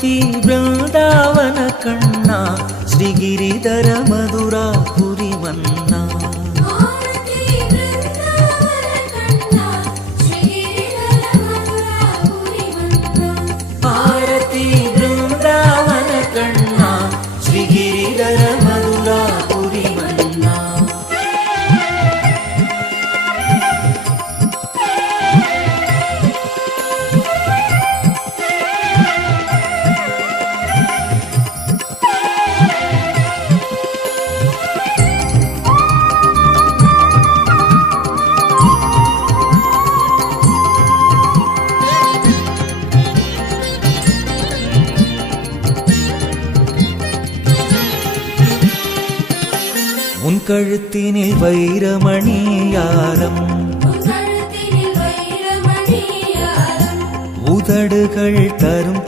ஆரதி பிருந்தாவன கண்ணா ஸ்ரீகிரிதர மதுராபுரி மன்னா ஆரதி பிருந்தாவன கண்ணா ஸ்ரீகிரிதர மதுராபுரி மன்னா உன் கழுத்தினில் வைரமணியாரம் உதடுகள் தரும்